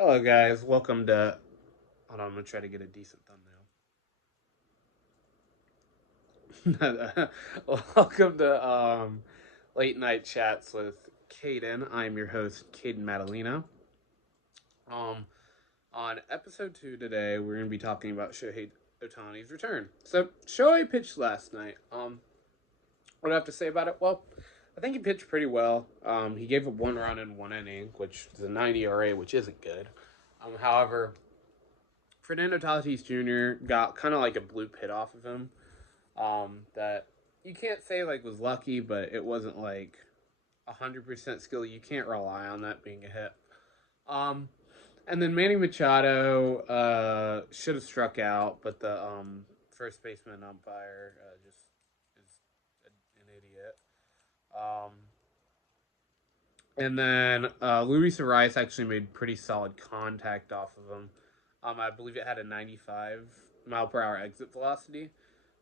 Hello, guys. Welcome to. Hold on, I'm gonna try to get a decent thumbnail. Welcome to late night chats with Caden. I'm your host, Caden Madalena. Um, on episode 2 today, we're gonna be talking about Shohei Ohtani's return. So Shohei pitched last night. What do I have to say about it? Well, I think he pitched pretty well. He gave up 1 run in 1 inning, which is a 90 ERA, which isn't good. However, Fernando Tatis Jr. got kind of like a blue pit off of him. That you can't say like was lucky, but it wasn't like 100% skill. You can't rely on that being a hit. Um, and then Manny Machado should have struck out, but the first baseman umpire just is an idiot. Um, and then Luis Arias actually made pretty solid contact off of him. I believe it had a 95 mile per hour exit velocity,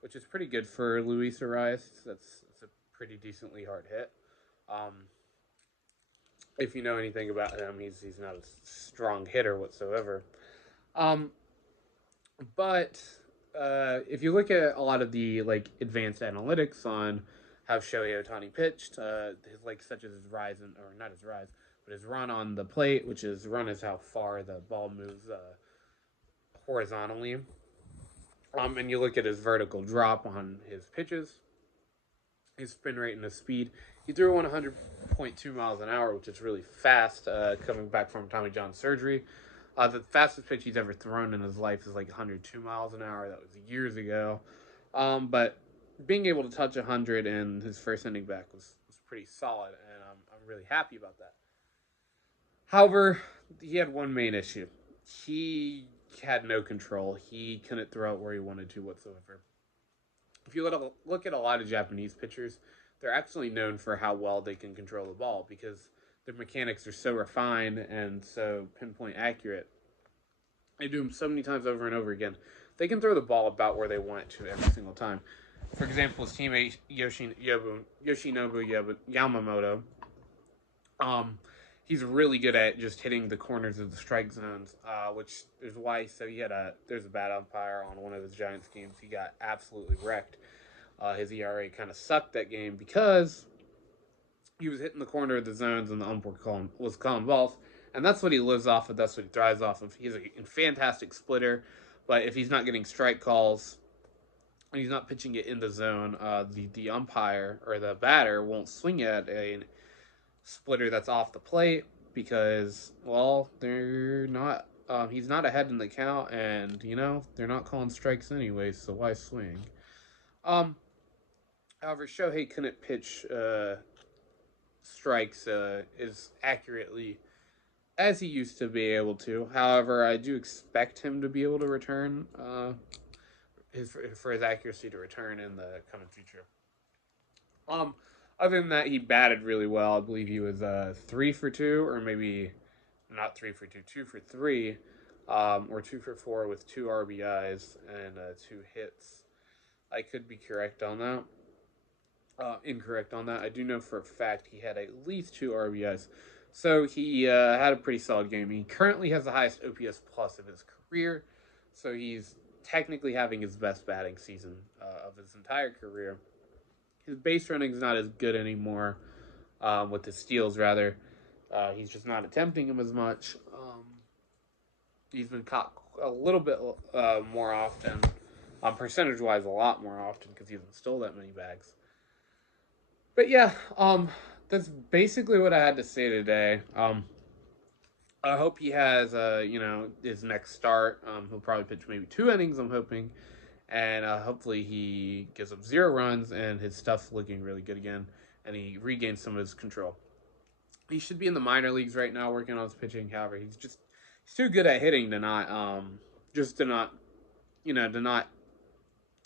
which is pretty good for Luis Arias. That's a pretty decently hard hit. Um, if you know anything about him, he's not a strong hitter whatsoever. Um, but if you look at a lot of the like advanced analytics on how Shohei Ohtani pitched, his like such as his rise or not his rise, but his run on the plate, which is run is how far the ball moves horizontally. And you look at his vertical drop on his pitches, his spin rate and his speed. He threw 100.2 miles an hour, which is really fast coming back from Tommy John surgery. The fastest pitch he's ever thrown in his life is like 102 miles an hour. That was years ago. But being able to touch 100 in his first inning back was pretty solid, and I'm really happy about that. However, he had one main issue. He had no control. He couldn't throw it where he wanted to whatsoever. If you look at a lot of Japanese pitchers, they're actually known for how well they can control the ball because their mechanics are so refined and so pinpoint accurate. They do them so many times over and over again. They can throw the ball about where they want it to every single time. For example, his teammate Yoshinobu Yamamoto, um, he's really good at just hitting the corners of the strike zones, which is why there's a bad umpire on one of his Giants games. He got absolutely wrecked. His ERA kind of sucked that game because he was hitting the corner of the zones and the umpire was calling balls. And that's what he lives off of. That's what he thrives off of. He's a fantastic splitter, but if he's not getting strike calls and he's not pitching it in the zone, the umpire or the batter won't swing at a splitter that's off the plate because, well, they're not. He's not ahead in the count, and they're not calling strikes anyway. So why swing? Um, However, Shohei couldn't pitch strikes as accurately as he used to be able to. However, I do expect him to be able to return his accuracy to return in the coming future. Um, Other than that, he batted really well. I believe he was 3 for 2, or maybe not 3 for 2, 2 for 3, or 2 for 4 with 2 RBIs and 2 hits. I could be correct on that. Incorrect on that. I do know for a fact he had at least 2 RBIs. So he had a pretty solid game. He currently has the highest OPS plus of his career. So he's technically having his best batting season of his entire career. His base running is not as good anymore with his steals, rather. He's just not attempting them as much. He's been caught a little bit more often, percentage wise, a lot more often because he hasn't stole that many bags. But yeah, that's basically what I had to say today. I hope he has, his next start. He'll probably pitch maybe 2 innings. I'm hoping, and hopefully he gives up 0 runs and his stuff's looking really good again, and he regains some of his control. He should be in the minor leagues right now working on his pitching. However, he's too good at hitting to not just to not you know to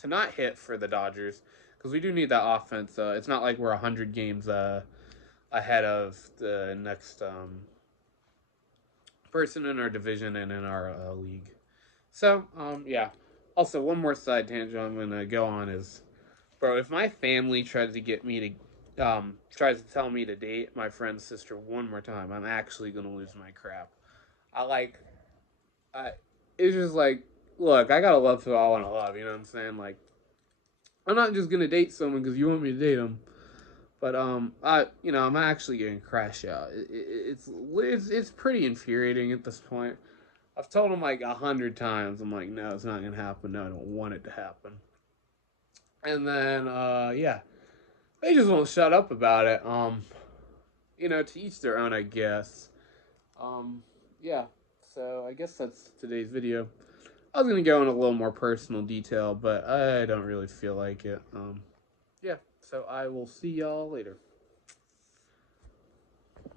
not hit for the Dodgers because we do need that offense. It's not like we're 100 games ahead of the next person in our division and in our league. So yeah. Also, one more side tangent I'm gonna go on is, bro, if my family tries to get me to tries to tell me to date my friend's sister one more time, I'm actually gonna lose my crap. I like, I, it's just like, look, I gotta love who I want to love. You know what I'm saying? Like, I'm not just gonna date someone because you want me to date them. But I'm actually getting crash out. It's pretty infuriating at this point. I've told him like 100 times. I'm like, no, it's not gonna happen. No, I don't want it to happen. And then yeah, they just won't shut up about it. To each their own, I guess. Um, yeah. So I guess that's today's video. I was gonna go in a little more personal detail, but I don't really feel like it. Yeah. So I will see y'all later.